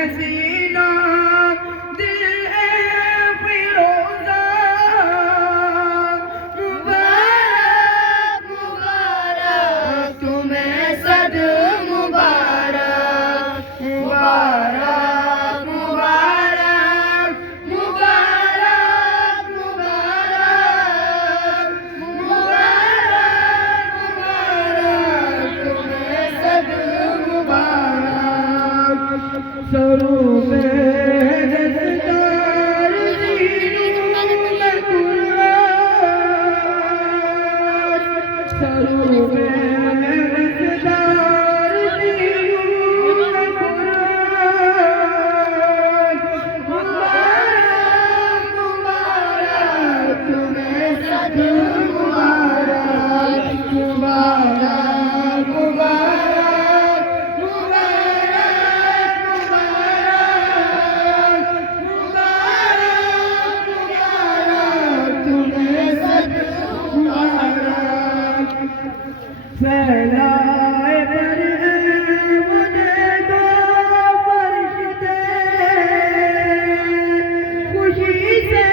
हसीना दिल है फिरोजा मुबारक मुबारक तुम्हें सद मुबारक मुबारक मुबारक मुबारक मुबारक मुबारक मुबारक तुम्हें सद मुबारक सरों में दस्तदार दीनों में कुर्बान सरों में दस्तदार दीनों में कुर्बान मुबारक मुबारक तुम्हें सद मुबारक मुबारक मुबारक मुबारक मुबारक तुम्हें सद मुबारक फैलाए पर मुझे दो फरिश्ते खुशी से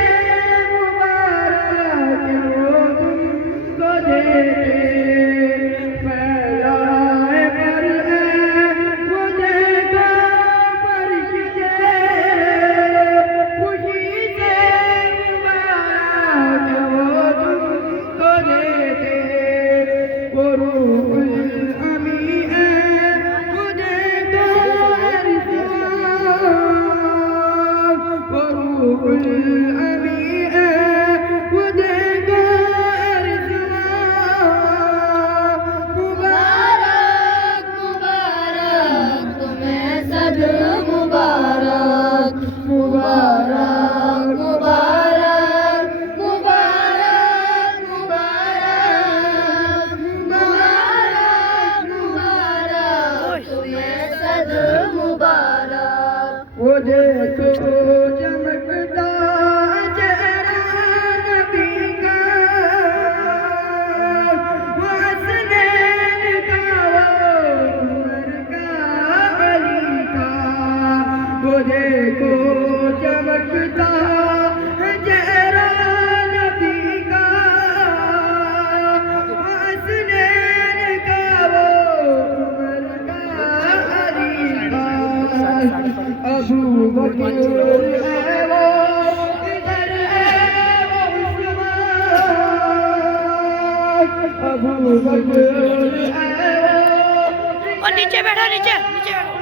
मुबारक वो तुमको देते फैलाए पर मुझे दो फरिश्ते खुशी से मुबारक वो तुमको देते वो रूहुल अमी है मुझे दो अरसाल वो रूहुल अमी है मुझे दो अरसाल मुबारक मुबारक तुम्हें सद मुबारक मुबारक मुबारक मुबारक मुबारक मुबारक मुबारक तुम्हें सद मुबारक वो देखो चमकता चेहरा नबी का वो हसनैन का वो उमर का अली का वो देखो चमकता चेहरा नबी का वो हसनैन का वो उमर का अली का अबू बकर है वो इधर है वो उस्मान अबू बकर है वो और नीचे बैठा नीचे नीचे बैठो।